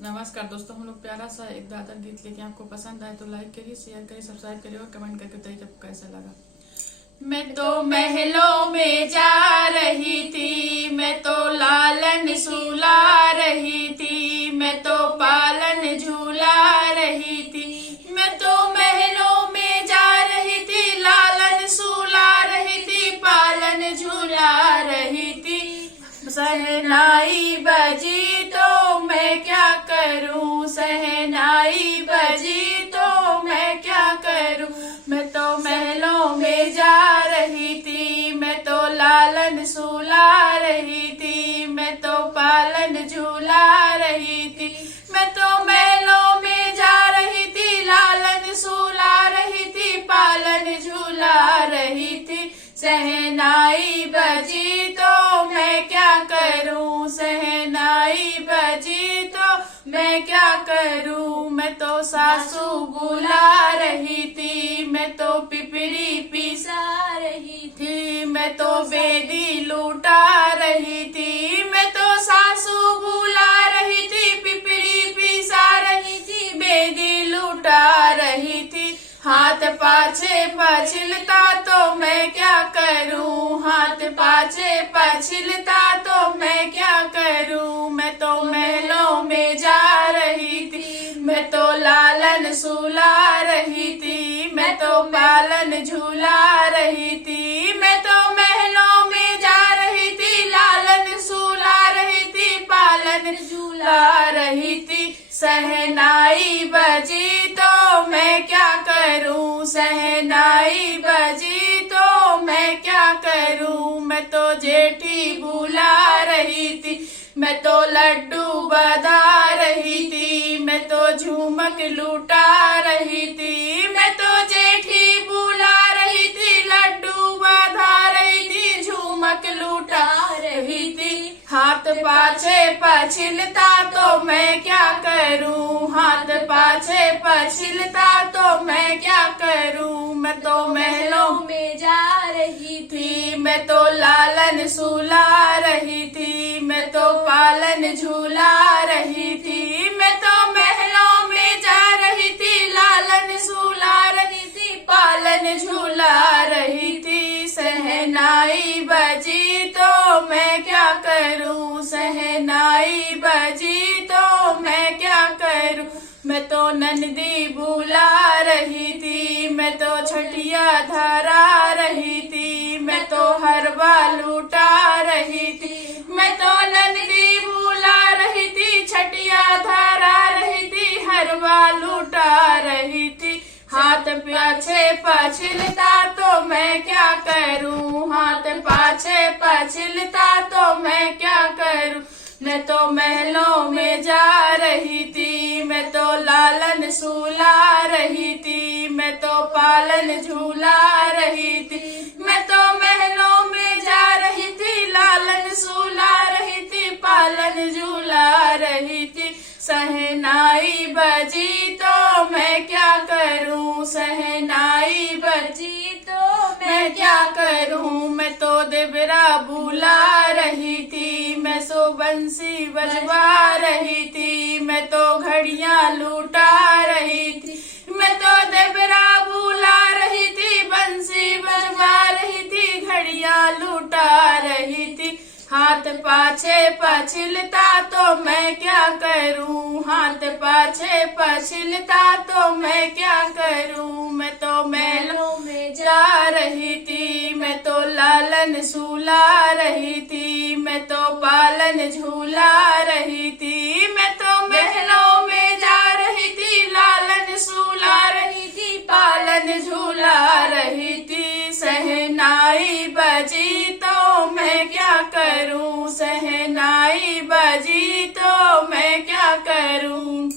नमस्कार दोस्तों, हम लोग प्यारा सा एक दादर गीत लेके आपको पसंद आए तो लाइक करिए, शेयर करिए, सब्सक्राइब करिए और कमेंट करके बताइए आपको कैसा लगा। मैं तो महलों में जा रही थी, मैं तो लालन सुला रही थी, मैं तो पालन झूला रही थी। मैं तो महलों में जा रही थी, लालन सुला रही थी, पालन झूला रही थी। सहनाई बजी तो मैं क्या करूं, सहनाई बजी तो मैं क्या करूं। मैं तो महलों में जा रही थी, मैं तो लालन सुला रही थी, मैं तो पालन झूला रही थी। मैं तो महलों में जा रही थी, लालन सुला रही थी, पालन झूला रही थी। सहनाई बजी तो मैं क्या करूं, सहनाई बजी तो मैं क्या करूं। मैं तो सासू बुला रही थी, मैं तो पिपरी पिसा रही थी, मैं तो बेदी लूटा रही थी। मैं तो सासू बुला रही थी, पिपरी पिसा रही थी, बेदी लूटा रही थी। हाथ पाछे पछिलता तो मैं क्या करूं, हाथ पाछे पछिलता तो मैं क्या करूं। मैं तो महलों में जा रही थी, मैं तो लालन सुला रही थी, मैं तो पालन झूला रही थी। मैं तो महलों में जा रही थी, लालन सुला रही थी, पालन झूला रही थी। सहनाई बजी तो मैं क्या करूं, सहनाई बजी तो मैं क्या करूं। मैं तो जेठी बुला रही थी, मैं तो लड्डू बधा रही थी, मैं तो झूमक लूटा रही थी। मैं तो जेठी बुला रही थी, लड्डू बधा रही थी, झूमक लूटा रही थी। हाथ पाछे पछिलता तो मैं क्या करूं, हाथ पाछे पछिलता तो मैं क्या करूं। मैं तो महलों में जा रही थी, मैं तो लालन सुला रही थी, मैं तो पालन झूला रही थी। मैं तो महलों में जा रही थी, लालन सुला रही थी, पालन झूला रही थी। सहनाई बजी तो मैं क्या करूं, सहनाई बजी तो मैं क्या करूं। मैं तो नंदी बुला रही थी, मैं तो छठिया धरा रही थी, मैं तो हरवा लूटा रही थी। मैं तो नंदी बुला रही थी, छठिया धरा रही थी, हरवा लूटा रही थी। हाथ पाछे पछिलता तो मैं क्या करूं, हाथ पाछे पछिलता तो मैं क्या करूं। मैं तो महलों में जा रही थी, मैं तो लालन सुला रही थी, मैं तो पालन झूला रही थी। मैं तो महलों में जा रही थी, लालन सुला रही थी, पालन झूला रही थी। सहनाई बजी तो मैं क्या करूं, सहनाई बजी तो मैं क्या करूं। मैं तो देवरा बुला रही थी, मैं सो बंसी बजवा रही थी, मैं तो घड़ियां लूटा रही थी। मैं तो देवरा बुला रही थी, बंसी बजवा रही थी, घड़ियां लूटा रही थी। हाथ पाछे पछिलता तो मैं क्या करूं, हाथ पाछे पछिलता तो मैं क्या करूं। मैं तो महलों में जा रही थी, मैं तो लालन सुला रही थी, मैं तो पालन झूला रही थी। मैं तो महलों में जा रही थी, लालन सुला रही थी, पालन झूला रही थी। सहनाई बजी तो मैं क्या करूं, सहनाई बजी तो मैं क्या करूं।